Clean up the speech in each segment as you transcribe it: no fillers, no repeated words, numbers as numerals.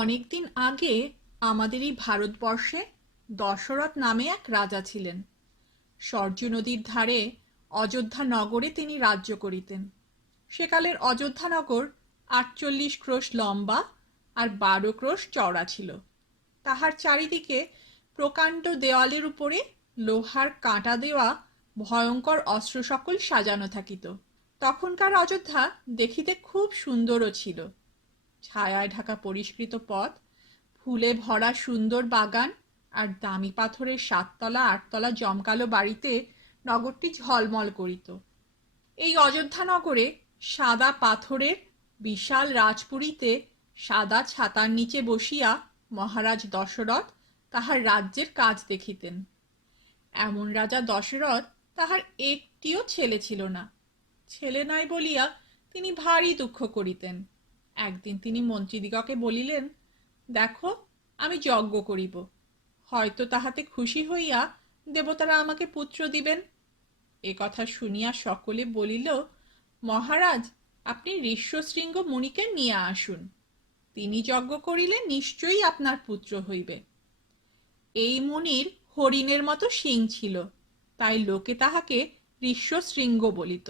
অনেকদিন আগে আমাদের এই ভারতবর্ষে দশরথ নামে এক রাজা ছিলেন। সরযূ নদীর ধারে অযোধ্যা নগরে তিনি রাজ্য করিতেন। সেকালের অযোধ্যা নগর ৪৮ ক্রোশ লম্বা আর ১২ ক্রোশ চওড়া ছিল। তাহার চারিদিকে প্রকাণ্ড দেওয়ালের উপরে লোহার কাঁটা দেওয়া ভয়ঙ্কর অস্ত্র সকল সাজানো থাকিত। তখনকার অযোধ্যা দেখিতে খুব সুন্দরও ছিল। ছায়ায় ঢাকা পরিষ্কৃত পথ, ফুলে ভরা সুন্দর বাগান আর দামি পাথরের ৭ তলা ৮ তলা জমকালো বাড়িতে নগরটি ঝলমল করিত। এই অযোধ্যা নগরে সাদা পাথরের বিশাল রাজপুরীতে সাদা ছাতার নিচে বসিয়া মহারাজ দশরথ তাহার রাজ্যের কাজ দেখিতেন। এমন রাজা দশরথ, তাহার একটিও ছেলে ছিল না। ছেলে নাই বলিয়া তিনি ভারী দুঃখ করিতেন। একদিন তিনি মন্ত্রীদিগকে বলিলেন, দেখো, আমি যজ্ঞ করিব, হয়তো তাহাতে খুশি হইয়া দেবতারা আমাকে পুত্র দিবেন। এ কথা শুনিয়া সকলে বলিল, মহারাজ, আপনি ঋষ্যশৃঙ্গ মুনিকে নিয়ে আসুন, তিনি যজ্ঞ করিলে নিশ্চয়ই আপনার পুত্র হইবে। এই মুনির হরিণের মতো শিং ছিল, তাই লোকে তাহাকে ঋষ্যশৃঙ্গ বলিত।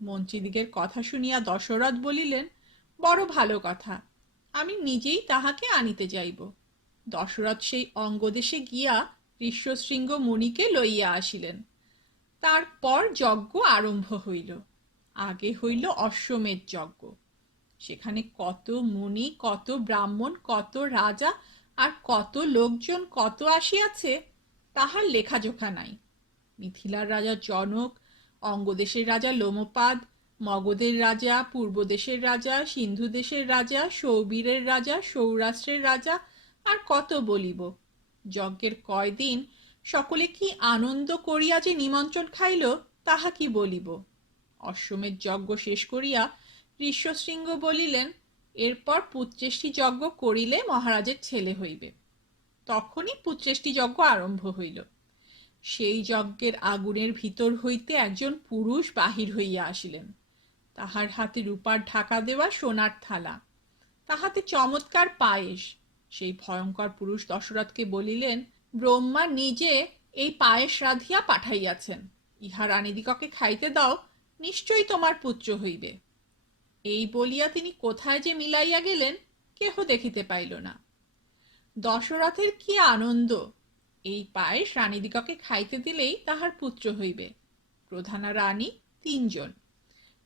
মন্ত্রীদিগের কথা শুনিয়া দশরথ বলিলেন, বড় ভালো কথা, আমি নিজেই তাহাকে আনিতে যাইব। দশরথ সেই অঙ্গদেশে গিয়া ঋষ্যশৃঙ্গ মুনিকে লইয়া আসিলেন। তারপর যজ্ঞ আরম্ভ হইল। আগে হইল অশ্বমেধ যজ্ঞ। সেখানে কত মুনি, কত ব্রাহ্মণ, কত রাজা আর কত লোকজন কত আসিয়াছে, তাহার লেখাজোখা নাই। মিথিলার রাজা জনক, অঙ্গদেশের রাজা লোমপাদ, মগধের রাজা, পূর্বদেশের রাজা, সিন্ধু দেশের রাজা, সৌবীরের রাজা, সৌরাষ্ট্রের রাজা, আর কত বলিব। যজ্ঞের কয়দিন সকলে কি আনন্দ করিয়া যে নিমন্ত্রণ খাইল, তাহা কি বলিব। অশ্বমেধ যজ্ঞ শেষ করিয়া ঋষ্যশৃঙ্গ বলিলেন, এরপর পুত্রেষ্টি যজ্ঞ করিলে মহারাজের ছেলে হইবে। তখনই পুত্রেষ্টি যজ্ঞ আরম্ভ হইল। সেই যজ্ঞের আগুনের ভিতর হইতে একজন পুরুষ বাহির হইয়া আসিলেন। তাহার হাতে রূপার ঢাকা দেওয়া সোনার থালা, তাহাতে চমৎকার পায়েস। সেই ভয়ঙ্কর পুরুষ দশরথকে বলিলেন, ব্রহ্মা নিজে এই পায়েস রাধিয়া পাঠাইয়াছেন, ইহা রানীদিগকে খাইতে দাও, নিশ্চয়ই তোমার পুত্র হইবে। এই বলিয়া তিনি কোথায় যে মিলাইয়া গেলেন, কেহ দেখিতে পাইল না। দশরথের কি আনন্দ! এই পায়েস রানীদিগকে খাইতে দিলেই তাহার পুত্র হইবে। প্রধানা রানী ৩ জন,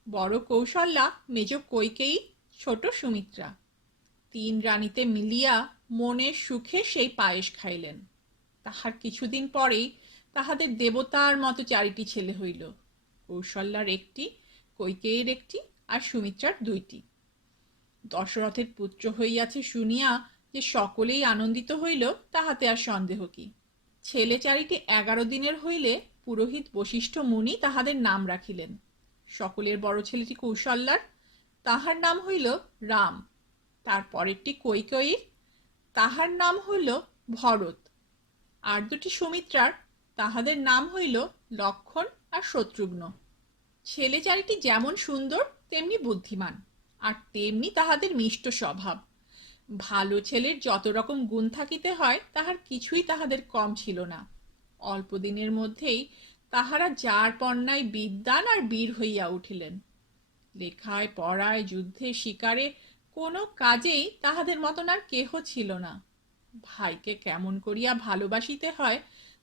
বড় কৌশল্যা, মেজ কৈকেয়ী, ছোট সুমিত্রা। ৩ রানীতে মিলিয়া মনের সুখে সেই পায়েস খাইলেন। তাহার কিছুদিন পরেই তাহাদের দেবতার মতো ৪টি ছেলে হইল। কৌশল্যার ১টি, কৈকেয়ীর ১টি আর সুমিত্রার ২টি। দশরথের পুত্র হইয়াছে শুনিয়া যে সকলেই আনন্দিত হইল, তাহাতে আর সন্দেহ কি। ছেলে ৪টি ১১ দিনের হইলে পুরোহিত বশিষ্ঠ মুনি তাহাদের নাম রাখিলেন। সকলের বড় ছেলেটি কৌশল্যার, তাহার নাম হইল রাম। তার পরেরটি কৈকেয়ীর, তাহার নাম হইল ভরত। আর ২টি সুমিত্রার, তাহাদের নাম হইল লক্ষণ আর শত্রুঘ্ন। ছেলে ৪টি যেমন সুন্দর তেমনি বুদ্ধিমান, আর তেমনি তাহাদের মিষ্ট স্বভাব। ভালো ছেলের যত রকম গুণ থাকিতে হয়, তাহার কিছুই তাহাদের কম ছিল না। অল্প দিনের মধ্যেই তাহারা যার পণ্যায় বিদ্বান আর বীর হইয়া উঠিলেন। লেখায় পড়ায় যুদ্ধে শিকারে কোনো কাজেই তাহাদের মতন আর কেহ ছিল না। ভাইকে কেমন করিয়া ভালোবাসিতে হয়,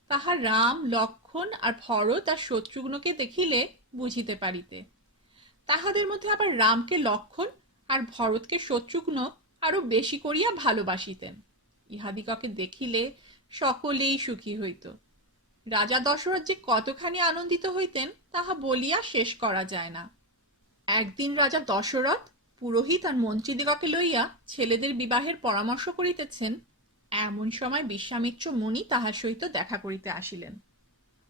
তাহা রাম, লক্ষণ আর ভরত আর শত্রুঘ্নকে দেখিলে বুঝিতে পারিতে। তাহাদের মধ্যে আবার রামকে লক্ষণ আর ভরতকে শত্রুঘ্ন আরো বেশি করিয়া ভালোবাসিতেন। ইহাদিগকে দেখিলে সকলেই সুখী হইত। রাজা দশরথ যে কতখানি আনন্দিত হইতেন, তাহা বলিয়া শেষ করা যায় না। একদিন রাজা দশরথ পুরোহিত আর মন্ত্রীদিগকে লইয়া ছেলেদের বিবাহের পরামর্শ করিতেছেন। এমন সময় বিশ্বামিত্র মুনি তাহার সহিত দেখা করিতে আসিলেন।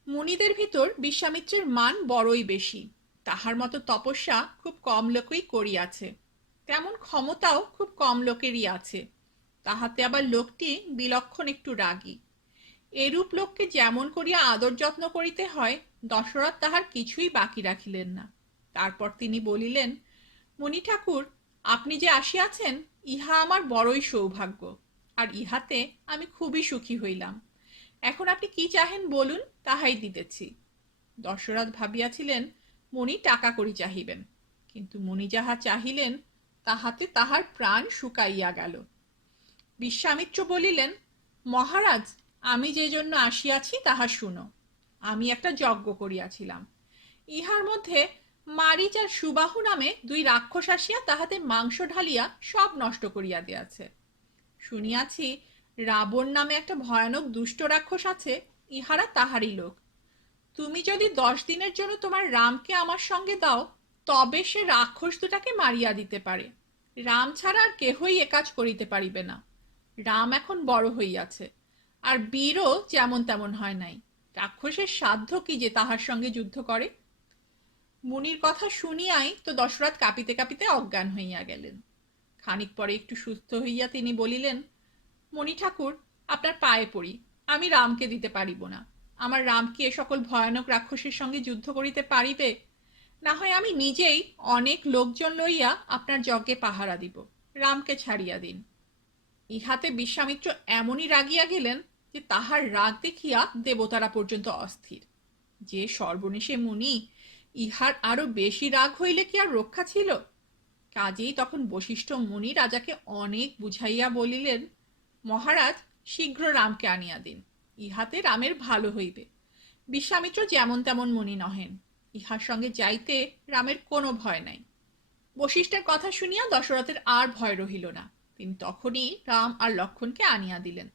মুনিদের ভিতর বিশ্বামিত্রের মান বড়ই বেশি। তাহার মতো তপস্যা খুব কম লোকই করিয়াছে, তেমন ক্ষমতাও খুব কম লোকেরই আছে। তাহাতে আবার লোকটি বিলক্ষণ একটু রাগী। এরূপ লোককে যেমন করিয়া আদর যত্ন করিতে হয়, দশরথ তাহার কিছুই বাকি রাখিলেন না। তারপর তিনি বলিলেন, মুনি ঠাকুর, আপনি যে আসিয়াছেন ইহা আমার বড়ই সৌভাগ্য, আর ইহাতে আমি খুবই সুখী হইলাম। এখন আপনি কি চাহেন বলুন, তাহাই দিতেছি। দশরথ ভাবিয়াছিলেন মণি টাকা করি চাহিবেন, কিন্তু মণি যাহা চাহিলেন তাহাতে তাহার প্রাণ শুকাইয়া গেল। বিশ্বামিত্র বলিলেন, মহারাজ, আমি যে জন্য আসিয়াছি তাহা শুনো। আমি একটা যজ্ঞ করিয়াছিলাম, ইহার মধ্যে মারিচ আর সুবাহু নামে দুই রাক্ষস আসিয়া তাহাতে মাংস ঢালিয়া সব নষ্ট করিয়া দিয়াছে। শুনিয়াছি রাবণ নামে একটা ভয়ানক দুষ্ট রাক্ষস আছে, ইহারা তাহারই লোক। তুমি যদি 10 দিনের জন্য তোমার রামকে আমার সঙ্গে দাও, তবে সে রাক্ষস দুটাকে মারিয়া দিতে পারে। রাম ছাড়া আর কেহই এ কাজ করিতে পারিবে না। রাম এখন বড় হইয়াছে, আর বীরও যেমন তেমন হয় নাই। রাক্ষসের সাধ্য কি যে তাহার সঙ্গে যুদ্ধ করে? মুনির কথা শুনিয়াই তো দশরথ কাঁপিতে কাঁপিতে অজ্ঞান হইয়া গেলেন। খানিক পরে একটু সুস্থ হইয়া তিনি বলিলেন, মণি ঠাকুর, আপনার পায়ে পড়ি, আমি রামকে দিতে পারিব না। আমার রাম কি এ সকল ভয়ানক রাক্ষসের সঙ্গে যুদ্ধ করিতে পারিবে? না হয় আমি নিজেই অনেক লোকজন লইয়া আপনার যজ্ঞে পাহারা দিব, রামকে ছাড়িয়া দিন। ইহাতে বিশ্বামিত্র এমনই রাগিয়া গেলেন যে তাহার রাগ দেখিয়া দেবতারা পর্যন্ত অস্থির। যে সর্বনেশে মুনি, ইহার আরো বেশি রাগ হইলে কি আর রক্ষা ছিল? কাজেই তখন বশিষ্ঠ মুনি রাজাকে অনেক বুঝাইয়া বলিলেন, মহারাজ, শীঘ্র রামকে আনিয়া দিন, ইহাতে রামের ভালো হইবে। বিশ্বামিত্র যেমন তেমন মুনি নহেন, ইহার সঙ্গে যাইতে রামের কোনো ভয় নাই। বশিষ্ঠের কথা শুনিয়া দশরথের আর ভয় রহিল না। তিনি তখনই রাম আর লক্ষ্মণকে আনিয়া দিলেন।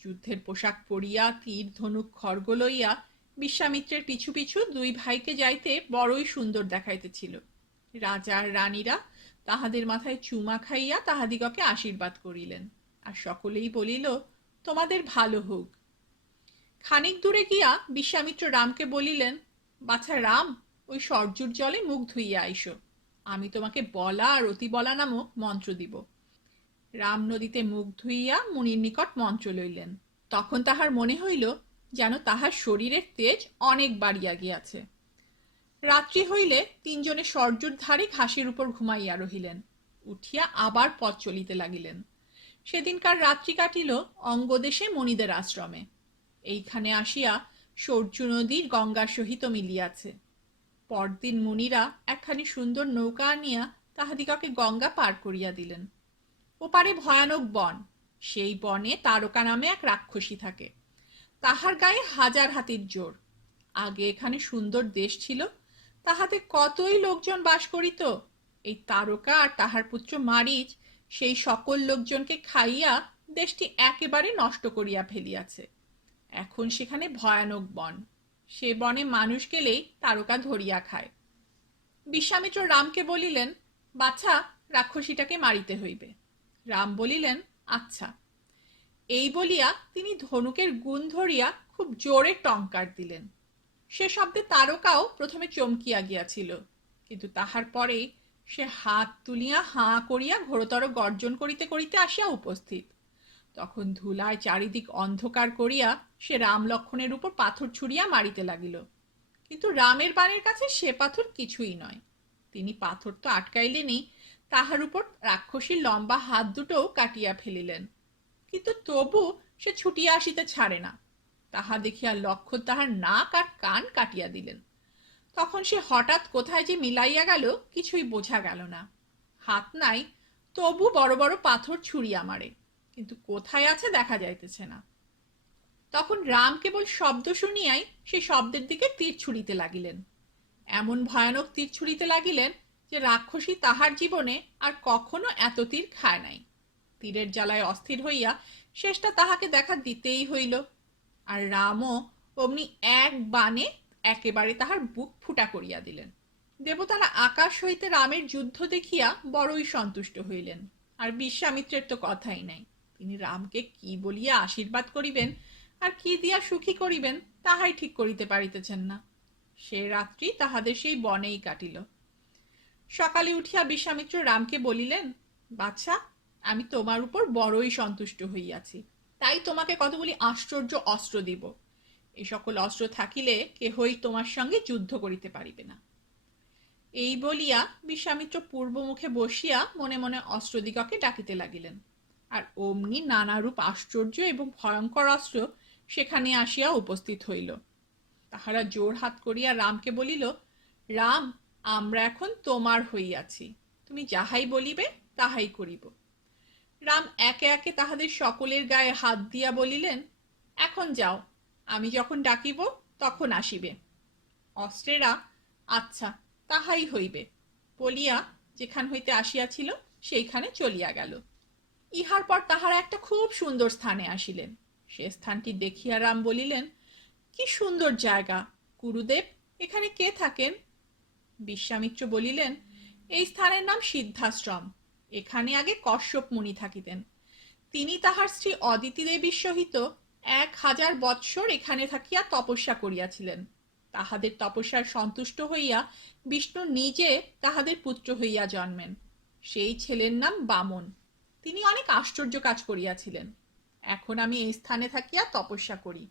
যুদ্ধের পোশাক পরিয়া তীর ধনুক খড়গ লইয়া বিশ্বামিত্রের পিছু পিছু দুই ভাইকে যাইতে বড়ই সুন্দর দেখাইতেছিল। রাজা আর রানীরা তাহাদের মাথায় চুমা খাইয়া তাহাদিগকে আশীর্বাদ করিলেন, আর সকলেই বলিল, তোমাদের ভালো হোক। খানিক দূরে গিয়া বিশ্বামিত্র রামকে বলিলেন, বাছা রাম, ওই সরজুর জলে মুখ ধুইয়া আইসো, আমি তোমাকে বলা আর অতি বলা নামক মন্ত্র দিব। রাম নদীতে মুখ ধুইয়া মুনির নিকট মন্ত্র লইলেন। তখন তাহার মনে হইল যেন তাহার শরীরের তেজ অনেক বাড়িয়া গিয়াছে। রাত্রি হইলে তিনজনে সরজুর ধারে ঘাসের উপর ঘুমাইয়া রহিলেন। উঠিয়া আবার পথ চলিতে লাগিলেন। সেদিনকার রাত্রি কাটিল অঙ্গদেশে মণিদের আশ্রমে। এইখানে আসিয়া সরজু নদীর গঙ্গার সহিত মিলিয়াছে। পরদিন মুনিরা একখানি সুন্দর নৌকা আনিয়া তাহাদিগকে গঙ্গা পার করিয়া দিলেন। ওপারে ভয়ানক বন, সেই বনে তারকা নামে এক রাক্ষসী থাকে। তাহার গায়ে 1000 হাতির জোর। আগে এখানে সুন্দর দেশ ছিল, তাহাতে কতই লোকজন বাস করিত। এই তারকা আর তাহার পুত্র মারিচ সেই সকল লোকজনকে খাইয়া দেশটি একেবারে নষ্ট করিয়া ফেলিয়াছে। এখন সেখানে ভয়ানক বন, সে বনে মানুষ গেলেই তারকা ধরিয়া খায়। বিশ্বামিত্র রামকে বলিলেন, বাছা, রাক্ষসীটাকে মারিতে হইবে। রাম বলিলেন, আচ্ছা। এই বলিয়া তিনি ধনুকের গুণ ধরিয়া খুব জোরে টঙ্কার দিলেন। সে শব্দে তারকাও প্রথমে চমকিয়া গিয়াছিল, কিন্তু তাহার পরেই সে হাত তুলিয়া হাঁ করিয়া ঘোরতর গর্জন করিতে করিতে আসিয়া উপস্থিত। তখন ধুলায় চারিদিক অন্ধকার করিয়া সে রাম লক্ষ্মণের উপর পাথর ছুড়িয়া মারিতে লাগিল। কিন্তু রামের বাণের কাছে সে পাথর কিছুই নয়। তিনি পাথর তো আটকাইলেনই, তাহার উপর রাক্ষসীর লম্বা হাত দুটোও কাটিয়া ফেলিলেন। কিন্তু তবু সে ছুটিয়া আসিতে ছাড়ে না। তাহা দেখিয়া লক্ষ্মণ তাহার নাক আর কান কাটিয়া দিলেন। তখন সে হঠাৎ কোথায় যে মিলাইয়া গেল কিছুই বোঝা গেল না। হাত নাই, তবু বড় বড় পাথর ছুঁড়িয়া মারে, কিন্তু কোথায় আছে দেখা যাইতেছে না। তখন রাম কেবল শব্দ শুনিয়াই সেই শব্দের দিকে তীর ছুঁড়িতে লাগিলেন। এমন ভয়ানক তীর ছুঁড়িতে লাগিলেন যে রাক্ষসী তাহার জীবনে আর কখনো এত তীর খায় নাই। তীরের জ্বালায় অস্থির হইয়া শেষটা তাহাকে দেখা দিতেই হইল। আর রামও অমনি এক বাণে একেবারে তাহার বুক ফুটা করিয়া দিলেন। দেবতারা আকাশ হইতে রামের যুদ্ধ দেখিয়া বড়ই সন্তুষ্ট হইলেন। আর বিশ্বামিত্রের তো কথাই নাই, তিনি রামকে কি বলিয়া আশীর্বাদ করিবেন আর কি দিয়া সুখী করিবেন তাহাই ঠিক করিতে পারিতেছেন না। সে রাত্রি তাহাদের সেই বনেই কাটিল। সকালে উঠিয়া বিশ্বামিত্র রামকে বলিলেন, বাছা, আমি তোমার উপর বড়ই সন্তুষ্ট হইয়াছি, তাই তোমাকে কতগুলি আশ্চর্য অস্ত্র দিব। এ সকল অস্ত্র থাকিলে কেহই তোমার সঙ্গে যুদ্ধ করিতে পারিবে না। এই বলিয়া বিশ্বামিত্র পূর্বমুখে বসিয়া মনে মনে অস্ত্রদিগকে ডাকিতে লাগিলেন। আর অমনি নানারূপ আশ্চর্য এবং ভয়ঙ্কর অস্ত্র সেখানে আসিয়া উপস্থিত হইল। তাহারা জোর হাত করিয়া রামকে বলিল, রাম, আমরা এখন তোমার হইয়াছি, তুমি যাহাই বলিবে তাহাই করিব। রাম একে একে তাহাদের সকলের গায়ে হাত দিয়া বলিলেন, এখন যাও, আমি যখন ডাকিব তখন আসিবে। অস্ত্রেরা আচ্ছা, তাহাই হইবে বলিয়া যেখান হইতে আসিয়াছিল সেইখানে চলিয়া গেল। ইহার পর তাহারা একটা খুব সুন্দর স্থানে আসিলেন। সে স্থানটি দেখিয়া রাম বলিলেন, কি সুন্দর জায়গা, গুরুদেব, এখানে কে থাকেন? বিশ্বামিত্র বলিলেন, এই স্থানের নাম সিদ্ধাশ্রম। এখানে আগে কশ্যপ মুনি থাকিতেন। তিনি তাহার স্ত্রী অদিতি দেবীর সহিত 1000 বৎসর এখানে থাকিয়া তপস্যা করিয়াছিলেন। তাহাদের তপস্যার সন্তুষ্ট হইয়া বিষ্ণু নিজে তাহাদের পুত্র হইয়া জন্মেন। সেই ছেলের নাম বামন। তিনি অনেক আশ্চর্য কাজ করিয়াছিলেন। এখন আমি এই স্থানে থাকিয়া তপস্যা করি।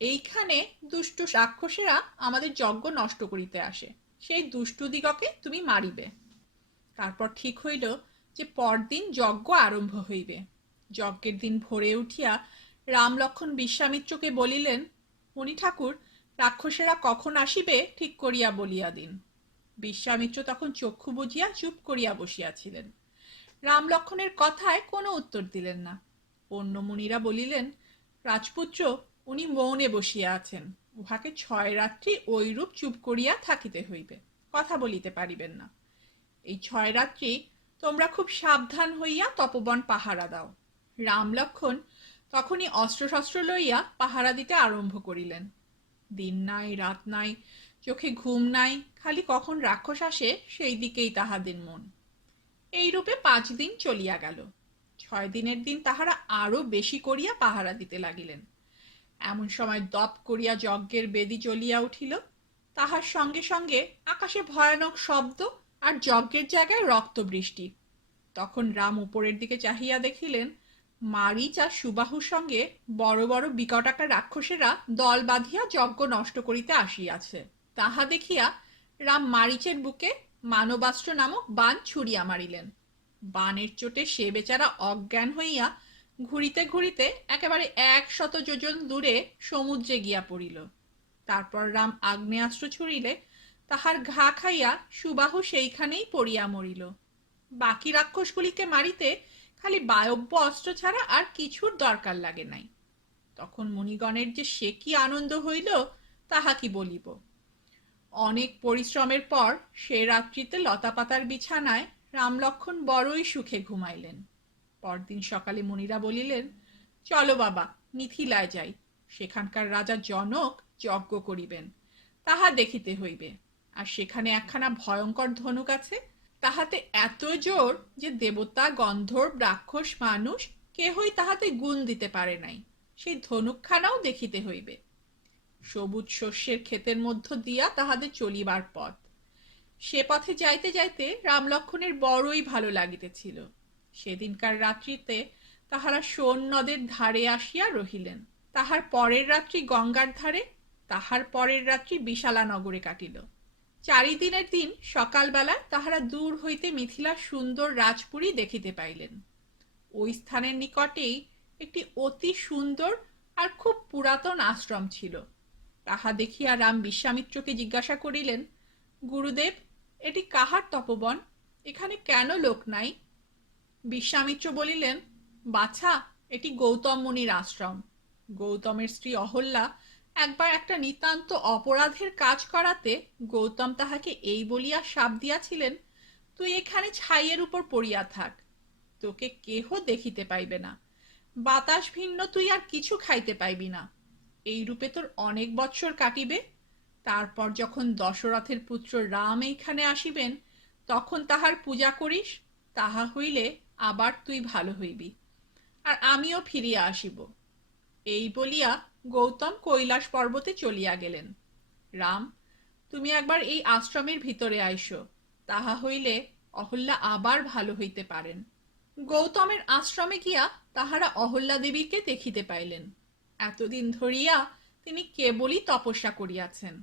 এইখানে দুষ্ট রাক্ষসেরা আমাদের যজ্ঞ নষ্ট করিতে আসে। সেই দুষ্টদিগকে তুমি মারিবে। তারপর ঠিক হইল যে পরদিন যজ্ঞ আরম্ভ হইবে। যজ্ঞের দিন ভোরে উঠিয়া রাম লক্ষ্মণ বিশ্বামিত্রকে বলিলেন, মুনি ঠাকুর, রাক্ষসেরা কখন আসিবে ঠিক করিয়া বলিয়া দিন। বিশ্বামিত্র তখন চক্ষু বুজিয়া চুপ করিয়া বসিয়াছিলেন। রাম লক্ষ্মণের কথায় কোনো উত্তর দিলেন না। অন্য মুনিরা বলিলেন, রাজপুত্র, উনি মৌনে বসিয়া আছেন, উহাকে 6 রাত্রি ঐরূপ চুপ করিয়া থাকিতে হইবে, কথা বলিতে পারিবেন না। এই 6 রাত্রি তোমরা খুব সাবধান হইয়া তপবন পাহারা দাও। রাম লক্ষ্মণ তখনই অস্ত্রশস্ত্র লইয়া পাহারা দিতে আরম্ভ করিলেন। দিন নাই রাত নাই, চোখে ঘুম নাই, খালি কখন রাক্ষস আসে সেই দিকেই তাহাদের মন। এইরূপে 5 দিন চলিয়া গেল। 6 দিনের দিন তাহারা আরো বেশি করিয়া পাহারা দিতে লাগিলেন। এমন সময় দপ করিয়া যজ্ঞের বেদী জ্বলিয়া উঠিল। তাহার সঙ্গে সঙ্গে আকাশে ভয়ানক শব্দ আর যজ্ঞের জায়গায় রক্তবৃষ্টি। তখন রাম উপরের দিকে চাহিয়া দেখিলেন, মারীচ আর সুবাহুর সঙ্গে বড় বড় বিকটাকার রাক্ষসেরা দল বাঁধিয়া যজ্ঞ নষ্ট করিতে আসিয়াছে। তাহা দেখিয়া রাম মারীচের বুকে মানবাস্ত্র নামক বাণ ছুড়িয়া মারিলেন। বাণের চোটে সে বেচারা অজ্ঞান হইয়া ঘুরিতে ঘুরিতে একেবারে 100 যোজন দূরে সমুদ্রে গিয়া পড়িল। তারপর রাম আগ্নেয়াস্ত্র ছুড়িলে তাহার ঘা খাইয়া সুবাহু সেইখানেই পড়িয়া মরিল। বাকি রাক্ষসগুলিকে মারিতে খালি বায়ব্য অস্ত্র ছাড়া আর কিছুর দরকার লাগে নাই। তখন মুনিগণের যে সে কি আনন্দ হইল তাহা কি বলিব। অনেক পরিশ্রমের পর সে রাত্রিতে লতাপাতার বিছানায় রাম লক্ষ্মণ বড়ই সুখে ঘুমাইলেন। পরদিন সকালে মুনিরা বলিলেন, চলো বাবা, মিথিলায় যাই, সেখানকার রাজা জনক যজ্ঞ করিবেন, তাহা দেখিতে হইবে। আর সেখানে একখানা ভয়ঙ্কর ধনুক আছে, তাহাতে এত জোর যে দেবতা, গন্ধর্ব, রাক্ষস, মানুষ কেহই তাহাতে গুণ দিতে পারে নাই। সেই ধনুকখানাও দেখিতে হইবে। সবুজ শস্যের ক্ষেতের মধ্য দিয়া তাহাদের চলিবার পথ। সে পথে যাইতে যাইতে রাম লক্ষ্মণের বড়ই ভালো লাগিতেছিল। সেদিনকার রাত্রিতে তাহারা সোন নদের ধারে আসিয়া রহিলেন। তাহার পরের রাত্রি গঙ্গার ধারে, তাহার পরের রাত্রি বিশালা নগরে কাটিল। 4 দিনের দিন সকালবেলায় তাহারা দূর হইতে মিথিলার সুন্দর রাজপুরী দেখিতে পাইলেন। ওই স্থানের নিকটেই একটি অতি সুন্দর আর খুব পুরাতন আশ্রম ছিল। তাহা দেখিয়া রাম বিশ্বামিত্রকে জিজ্ঞাসা করিলেন, গুরুদেব, এটি কাহার তপবন? এখানে কেন লোক নাই? বিশ্বামিত্র বলিলেন, বাছা, এটি গৌতম মুনির আশ্রম। গৌতমের স্ত্রী অহল্যা একবার একটা নিতান্ত অপরাধের কাজ করাতে গৌতম তাহাকে এই বলিয়া শাপ দিয়াছিলেন, তুই এখানে ছাইয়ের উপর পড়িয়া থাক, তোকে কেহ দেখিতে পাইবে না, বাতাস ভিন্ন তুই আর কিছু খাইতে পাইবি না। এই রূপে তোর অনেক বৎসর কাটিবে। তারপর যখন দশরথের পুত্র রাম এইখানে আসিবেন, তখন তাহার পূজা করিস, তাহা হইলে আবার তুই ভালো হইবি, আর আমিও ফিরিয়া আসিব। এই বলিয়া গৌতম কৈলাস পর্বতে চলিয়া গেলেন। রাম, তুমি একবার এই আশ্রমের ভিতরে আইসো, তাহা হইলে অহল্যা আবার ভালো হইতে পারেন। গৌতমের আশ্রমে গিয়া তাহারা অহল্যা দেবীকে দেখিতে পাইলেন। এতদিন ধরিয়া তিনি কেবলই তপস্যা করিয়াছেন।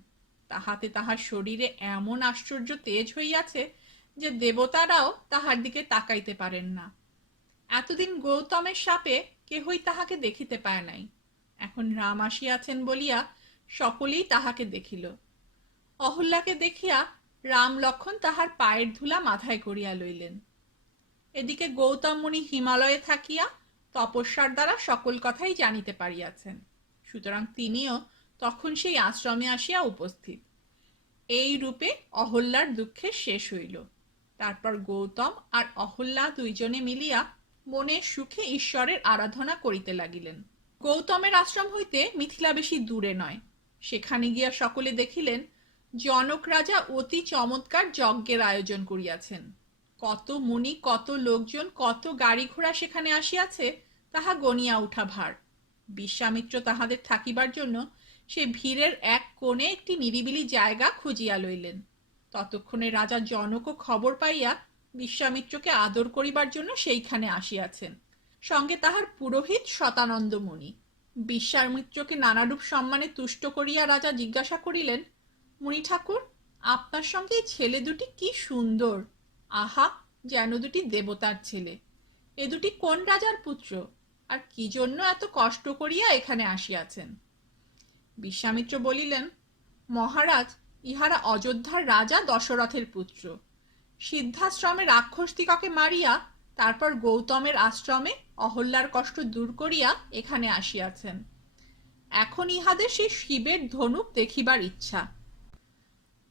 তাহাতে তাহার শরীরে এমন আশ্চর্য তেজ হইয়াছে যে দেবতারাও তাহার দিকে তাকাইতে পারেন না। এতদিন গৌতমের সাপে কেহই তাহাকে দেখিতে পায় নাই, এখন রাম আসিয়াছেন বলিয়া সকলেই তাহাকে দেখিল। অহল্যাকে দেখিয়া রাম লক্ষণ তাহার পায়ের ধুলা মাথায় করিয়া লইলেন। এদিকে গৌতম মুনি হিমালয়ে থাকিয়া তপস্যার দ্বারা সকল কথাই জানিতে পারিয়াছেন, সুতরাং তিনিও তখন সেই আশ্রমে আসিয়া উপস্থিত। এই রূপে অহল্যার দুঃখের শেষ হইল। তারপর গৌতম আর অহল্যা দুইজনে মিলিয়া মনের সুখে ঈশ্বরের আরাধনা করিতে লাগিলেন। গৌতমের আশ্রম হইতে মিথিলা বেশি দূরে নয়। সেখানে গিয়া সকলে দেখিলেন জনক রাজা অতি চমৎকার যজ্ঞের আয়োজন করিয়াছেন। কত মুনি, কত লোকজন, কত গাড়ি ঘোড়া সেখানে আসিয়াছে তাহা গনিয়া উঠা ভার। বিশ্বামিত্র তাহাদের থাকিবার জন্য সে ভিড়ের এক কোণে একটি নিরিবিলি জায়গা খুঁজিয়া লইলেন। ততক্ষণে রাজা জনকও খবর পাইয়া বিশ্বামিত্রকে আদর করিবার জন্য সেইখানে আসিয়াছেন, সঙ্গে তাহার পুরোহিত শতানন্দ মুনি। বিশ্বামিত্রকে নানারূপ সম্মানে তুষ্ট করিয়া রাজা জিজ্ঞাসা করিলেন, মুনি ঠাকুর, আপনার সঙ্গে এই ছেলে দুটি কি সুন্দর! আহা, যেন দুটি দেবতার ছেলে। এ দুটি কোন রাজার পুত্র, আর কি জন্য এত কষ্ট করিয়া এখানে আসিয়াছেন? বিশ্বামিত্র বলিলেন, মহারাজ, ইহারা অযোধ্যার রাজা দশরথের পুত্র। সিদ্ধাশ্রমে রাক্ষসদিগকে মারিয়া তারপর গৌতমের আশ্রমে অহল্যার কষ্ট দূর করিয়া এখানে আসিয়াছেন। এখন ইহাদের সেই শিবের ধনুক দেখিবার ইচ্ছা।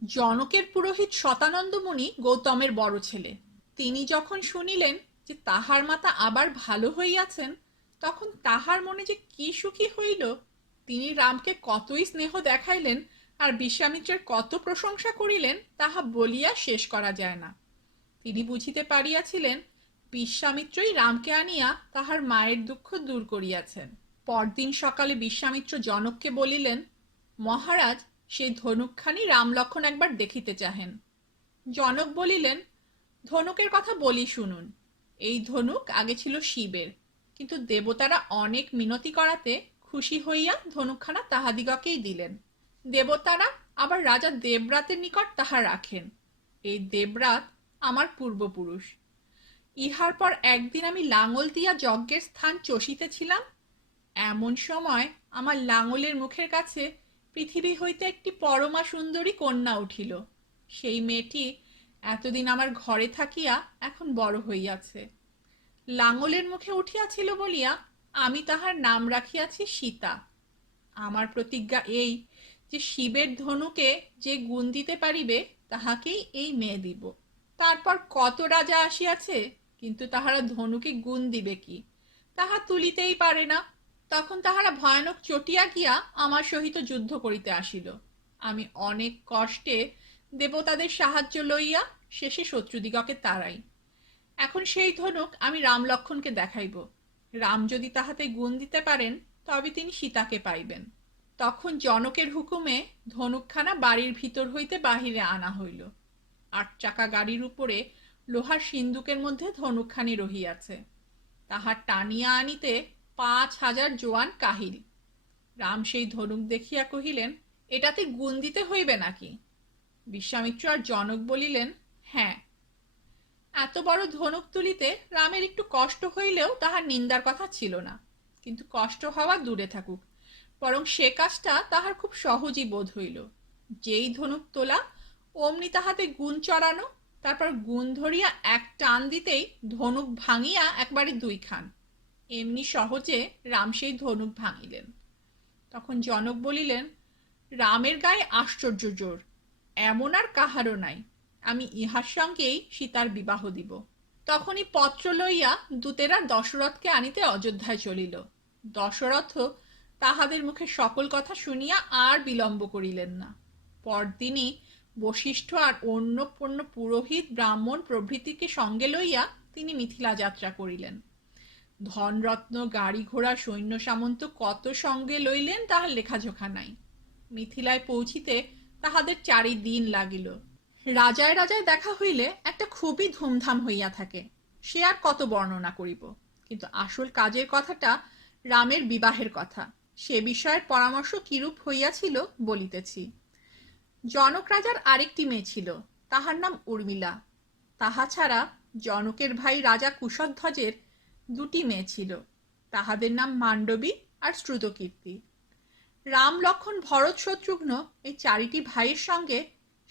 জনকের পুরোহিত শতানন্দ মুনি গৌতমের বড় ছেলে। তিনি যখন শুনিলেন যে তাহার মাতা আবার ভালো হইয়াছেন, তখন তাহার মনে যে কি সুখী হইল। তিনি রামকে কতই স্নেহ দেখাইলেন আর বিশ্বামিত্রের কত প্রশংসা করিলেন তাহা বলিয়া শেষ করা যায় না। তিনি বুঝিতে পারিয়াছিলেন বিশ্বামিত্রই রামকে আনিয়া তাহার মায়ের দুঃখ দূর করিয়াছেন। পরদিন সকালে বিশ্বামিত্র জনককে বলিলেন, মহারাজ, সেই ধনুকখানি রাম লক্ষণ একবার দেখিতে চাহেন। জনক বলিলেন, ধনুকের কথা বলি শুনুন। এই ধনুক আগে ছিল শিবের, কিন্তু দেবতারা অনেক মিনতি করাতে খুশি হইয়া ধনুকখানা তাহাদিগকেই দিলেন। দেবতারা আবার রাজা দেবরাতের নিকট তাহা রাখেন। এই দেবরাত আমার পূর্বপুরুষ। ইহার পর একদিন আমি লাঙল দিয়া যজ্ঞের স্থান চষিতেছিলাম। এমন সময় আমার লাঙলের মুখের কাছে পৃথিবী হইতে একটি পরমা সুন্দরী কন্যা উঠিল। সেই মেয়েটি এতদিন আমার ঘরে থাকিয়া এখন বড় হইয়াছে। লাঙলের মুখে উঠিয়াছিল বলিয়া আমি তাহার নাম রাখিয়াছি সীতা। আমার প্রতিজ্ঞা এই যে শিবের ধনুকে যে গুণ দিতে পারিবে তাহাকেই এই মেয়ে দিব। তারপর কত রাজা আসিয়াছে, কিন্তু তাহারা ধনুকে গুণ দিবে কি, তাহা তুলিতেই পারে না। তখন তাহারা ভয়ানক চটিয়া গিয়া আমার সহিত যুদ্ধ করিতে আসিল। আমি অনেক কষ্টে দেবতাদের সাহায্য লইয়া শেষে শত্রুদিগকে তাড়াই। এখন সেই ধনুক আমি রাম লক্ষণকে দেখাইব। রাম যদি তাহাতে গুণ দিতে পারেন তবে তিনি সীতাকে পাইবেন। তখন জনকের হুকুমে ধনুকখানা বাড়ির ভিতর হইতে বাহিরে আনা হইল। ৮ চাকা গাড়ির উপরে লোহার সিন্দুকের মধ্যে ধনুকখানি রহিয়াছে। তাহা টানিয়া আনিতে ৫,০০০ জোয়ান কাহিল। রাম সেই ধনুক দেখিয়া কহিলেন, এটাতে গুণ দিতে হইবে নাকি? বিশ্বামিত্র আর জনক বলিলেন, হ্যাঁ। এত বড় ধনুক তুলিতে রামের একটু কষ্ট হইলেও তাহার নিন্দার কথা ছিল না। কিন্তু কষ্ট হওয়া দূরে থাকুক, বরং সে কাজটা তাহার খুব সহজই বোধ হইল। যেই ধনুক তোলা অমনি তাহাতে গুণ চড়ানো, তারপর গুণ ধরিয়া এক টান দিতেই ধনুক ভাঙিয়া একবারে 2 খান। এমনি সহজে রাম সেই ধনুক ভাঙিলেন। তখন জনক বলিলেন, রামের গায়ে আশ্চর্য জোর, এমন আর কাহারও নাই। আমি ইহার সঙ্গেই সীতার বিবাহ দিব। তখনই পত্র লইয়া দূতেরা দশরথকে আনিতে অযোধ্যায় চলিল। দশরথ তাহাদের মুখে সকল কথা শুনিয়া আর বিলম্ব করিলেন না। পরদিনই বশিষ্ঠ আর অন্য পুরোহিত, ব্রাহ্মণ প্রভৃতিকে সঙ্গে লইয়া তিনি মিথিলা যাত্রা করিলেন। ধনরত্ন, গাড়ি ঘোড়া, সৈন্য সামন্ত কত সঙ্গে লইলেন তাহার লেখাজোখা নাই। মিথিলায় পৌঁছিতে তাহাদের 4 দিন লাগিল। রাজায় রাজায় দেখা হইলে একটা খুবই ধুমধাম হইয়া থাকে, সে আর কত বর্ণনা করিব। কিন্তু আসল কাজের কথাটা রামের বিবাহের কথা, সে বিষয়ের পরামর্শ কিরূপ হইয়াছিল বলিতেছি। জনক রাজার আরেকটি মেয়ে ছিল, তাহার নাম উর্মিলা। তাহা ছাড়া জনকের ভাই রাজা কুশধ্বজের দুটি মেয়ে ছিল, তাহাদের নাম মান্ডবী আর শ্রুতকীর্তি। রাম, লক্ষ্মণ, ভরত, শত্রুঘ্ন এই চারিটি ভাইয়ের সঙ্গে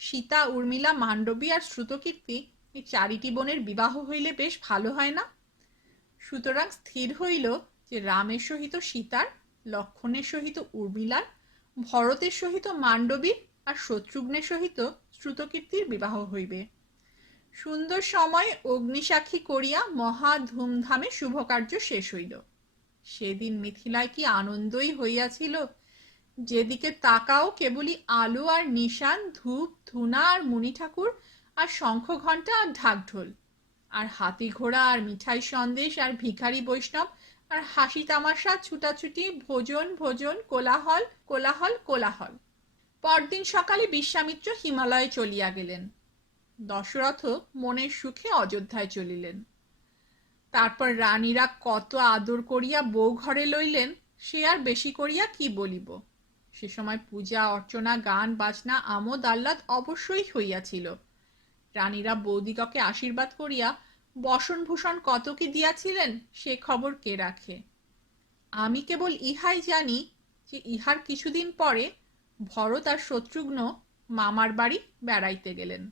সীতা, উর্মিলা, মান্ডবী আর শ্রুতকীর্তি এই চারিটি বোনের বিবাহ হইলে বেশ ভালো হয় না? সুতরাং স্থির হইল যে রামের সহিত সীতার, লক্ষ্মণের সহিত উর্মিলার, ভরতের সহিত মান্ডবীর আর শত্রুঘ্নের সহিত শ্রুতকীর্তির বিবাহ হইবে। সুন্দর সময় অগ্নিসাক্ষী করিয়া মহা ধুমধামে শুভকার্য শেষ হইল। সেদিন মিথিলায় কি আনন্দই হইয়াছিল! যেদিকে তাকাও কেবলই আলো আর নিশান, ধূপ ধুনা আর মুনি ঠাকুর আর শঙ্খ ঘণ্টা আর ঢাকঢোল, আর হাতি ঘোড়া আর মিঠাই সন্দেশ আর ভিখারি বৈষ্ণব আর হাসি তামাশা, ছুটাছুটি, ভোজন ভোজন, কোলাহল কোলাহল কোলাহল। পরদিন সকালে বিশ্বামিত্র হিমালয়ে চলিয়া গেলেন। দশরথ মনের সুখে অযোধ্যায় চলিলেন। তারপর রানীরা কত আদর করিয়া বউ ঘরে লইলেন, সে আর বেশি করিয়া কি বলিব। সে সময় পূজা অর্চনা, গান বাজনা, আমোদ আহ্লাদ অবশ্যই হইয়াছিল। রানীরা বৌদিগকে আশীর্বাদ করিয়া বসন ভূষণ কত কি দিয়াছিলেন, সে খবর কে রাখে। আমি কেবল ইহাই জানি যে ইহার কিছুদিন পরে ভরত আর শত্রুঘ্ন মামার বাড়ি বেড়াইতে গেলেন।